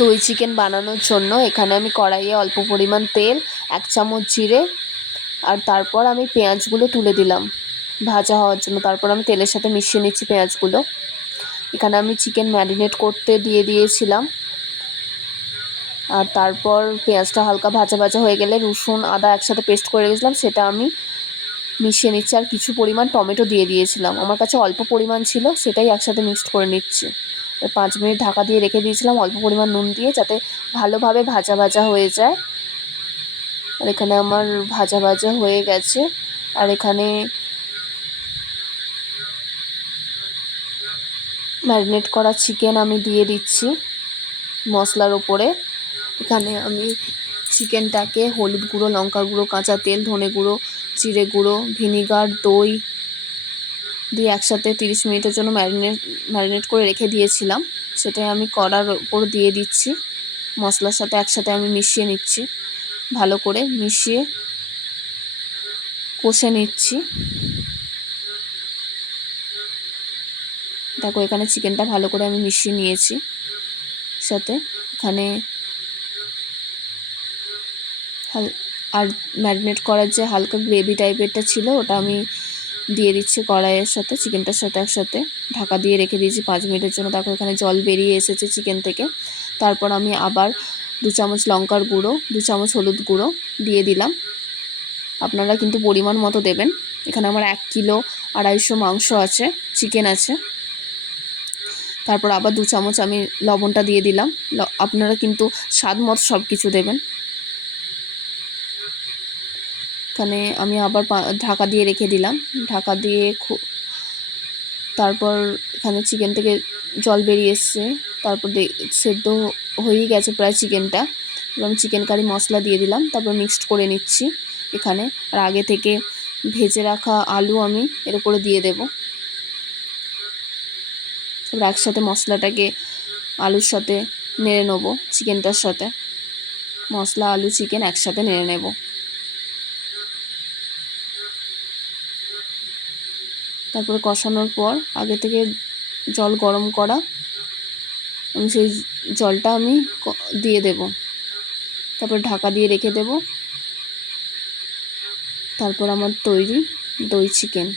দই চিকেন বানানোর জন্য এখানে আমি কড়াইয়ে অল্প পরিমাণ তেল, 1 চামচ জিরে, আর তারপর আমি পেঁয়াজগুলো তুলে দিলাম ভাজা হওয়ার জন্য। তারপর আমি তেলের সাথে মিশিয়ে নিচ্ছি পেঁয়াজগুলো। এখানে আমি চিকেন ম্যারিনেট করতে দিয়ে দিয়েছিলাম। আর তারপর পেঁয়াজটা হালকা ভাজা ভাজা হয়ে গেলে রসুন আদা একসাথে পেস্ট করে রেখেছিলাম, সেটা আমি মিশিয়ে নিচ্ছি। আর কিছু পরিমাণ টমেটো দিয়ে দিয়েছিলাম, আমার কাছে অল্প পরিমাণ ছিল, সেটাই একসাথে মিক্সড করে নিচ্ছি। 5 মিনিট ঢাকা দিয়ে রেখে দিয়েছিলাম অল্প পরিমাণ নুন দিয়ে, যাতে ভালোভাবে ভাজা ভাজা হয়ে যায়। আর এখানে আমার ভাজা ভাজা হয়ে গেছে। আর এখানে ম্যারিনেট করা চিকেন আমি দিয়ে দিচ্ছি মশলার ওপরে। এখানে আমি চিকেনটাকে হলুদ গুঁড়ো, লঙ্কা গুঁড়ো, কাঁচা তেল, ধনে গুঁড়ো, জিরে গুঁড়ো, ভিনিগার, দই দিয়ে একসাথে 30 মিনিটের জন্য ম্যারিনেট করে রেখে দিয়েছিলাম। সেটাই আমি কড়ার ওপর দিয়ে দিচ্ছি, মশলার সাথে একসাথে আমি মিশিয়ে নিচ্ছি, ভালো করে মিশিয়ে কষে নিচ্ছি। দেখো এখানে চিকেনটা ভালো করে আমি মিশিয়ে নিয়েছি সাথে। এখানে আর ম্যারিনেট করার যে হালকা গ্রেভি টাইপেরটা ছিল, ওটা আমি দিয়ে দিচ্ছি কড়াইয়ের সাথে, চিকেনটার সাথে একসাথে ঢাকা দিয়ে রেখে দিয়েছি 5 মিনিটের জন্য। দেখো এখানে জল বেরিয়ে এসেছে চিকেন থেকে। তারপর আমি আবার 2 চামচ লঙ্কার গুঁড়ো, 2 চামচ হলুদ গুঁড়ো দিয়ে দিলাম। আপনারা কিন্তু পরিমাণ মতো দেবেন। এখানে আমার 1 কিলো 250 মাংস আছে, চিকেন আছে। তারপর আবার 2 চামচ আমি লবণটা দিয়ে দিলাম। আপনারা কিন্তু স্বাদ মতো সব কিছু দেবেন। এখানে আমি আবার ঢাকা দিয়ে রেখে দিলাম। ঢাকা দিয়ে তারপর এখানে চিকেন থেকে জল বেরিয়ে এসছে। তারপর সেদ্ধ হয়েই গেছে প্রায় চিকেনটা। এবার আমি চিকেন কারি মশলা দিয়ে দিলাম, তারপর মিক্সড করে নিচ্ছি এখানে। আর আগে থেকে ভেজে রাখা আলু আমি এর উপরে দিয়ে দেব। তারপর একসাথে মশলাটাকে আলুর সাথে নেড়ে নেব, চিকেনটার সাথে। মশলা, আলু, চিকেন একসাথে নেড়ে নেব। তারপরে কষানোর পর আগে থেকে জল গরম করা, আমি সেই জলটা আমি দিয়ে দেব। তারপর ঢাকা দিয়ে রেখে দেব। তারপর আমার তৈরি দই চিকেন।